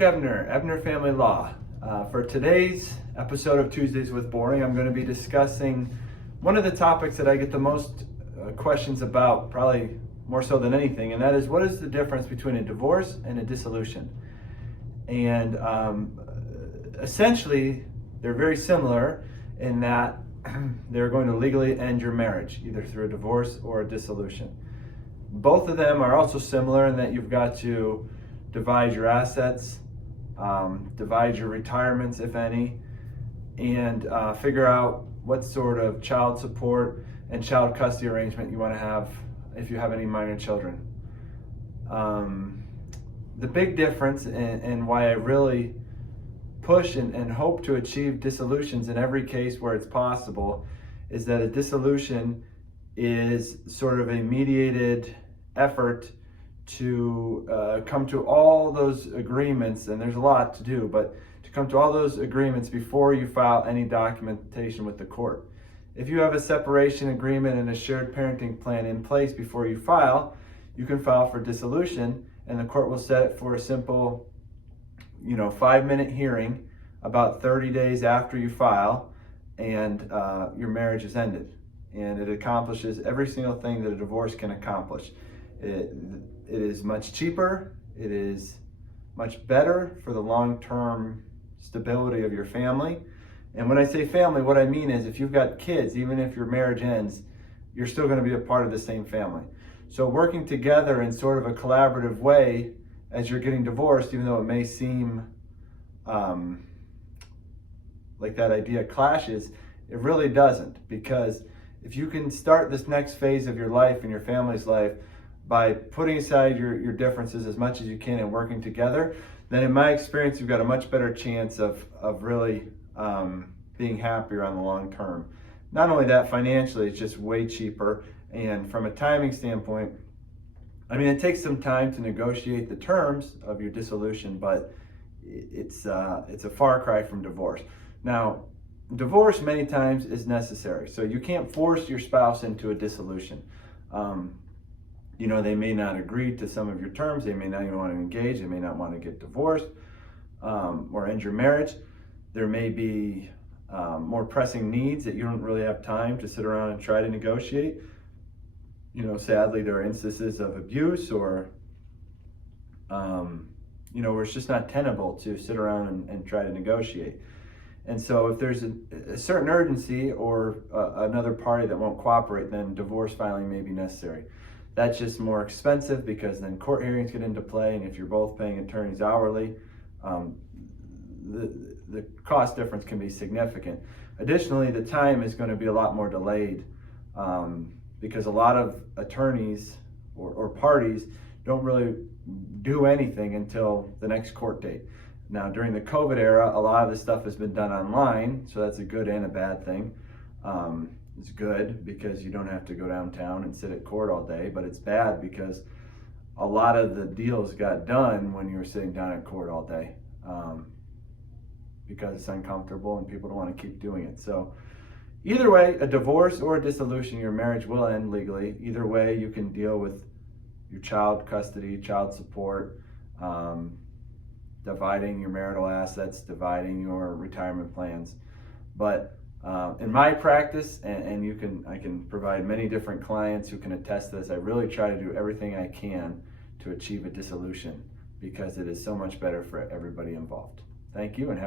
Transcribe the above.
Ebner Family Law. For today's episode of Tuesdays with Boring, I'm going to be discussing one of the topics that I get the most questions about, probably more so than anything, and that is, what is the difference between a divorce and a dissolution? And essentially, they're very similar in that they're going to legally end your marriage, either through a divorce or a dissolution. Both of them are also similar in that you've got to divide your assets, divide your retirements, if any, and figure out what sort of child support and child custody arrangement you want to have if you have any minor children. The big difference and why I really push and hope to achieve dissolutions in every case where it's possible is that a dissolution is sort of a mediated effort to come to all those agreements, and there's a lot to do, but to come to all those agreements before you file any documentation with the court. If you have a separation agreement and a shared parenting plan in place before you file, you can file for dissolution, and the court will set it for a simple 5-minute hearing about 30 days after you file, and your marriage is ended. And it accomplishes every single thing that a divorce can accomplish. It is much cheaper, it is much better for the long-term stability of your family. And when I say family, what I mean is, if you've got kids, even if your marriage ends, you're still going to be a part of the same family. So working together in sort of a collaborative way as you're getting divorced, even though it may seem like that idea clashes, it really doesn't. Because if you can start this next phase of your life and your family's life by putting aside your differences as much as you can and working together, then in my experience, you've got a much better chance of really being happier on the long term. Not only that, financially, it's just way cheaper. And from a timing standpoint, it takes some time to negotiate the terms of your dissolution, but it's a far cry from divorce. Now, divorce many times is necessary. So you can't force your spouse into a dissolution. They may not agree to some of your terms. They may not even want to engage. They may not want to get divorced or end your marriage. There may be more pressing needs that you don't really have time to sit around and try to negotiate. Sadly, there are instances of abuse or, where it's just not tenable to sit around and try to negotiate. And so if there's a certain urgency or another party that won't cooperate, then divorce filing may be necessary. That's just more expensive because then court hearings get into play, and if you're both paying attorneys hourly, the cost difference can be significant. Additionally, the time is going to be a lot more delayed because a lot of attorneys or parties don't really do anything until the next court date. Now, during the COVID era, a lot of this stuff has been done online, so that's a good and a bad thing. It's good because you don't have to go downtown and sit at court all day, but it's bad because a lot of the deals got done when you were sitting down at court all day because it's uncomfortable and people don't want to keep doing it. So either way, a divorce or a dissolution, your marriage will end legally. Either way, you can deal with your child custody, child support, dividing your marital assets, dividing your retirement plans. But in my practice, and I can provide many different clients who can attest to this, I really try to do everything I can to achieve a dissolution because it is so much better for everybody involved. Thank you, and have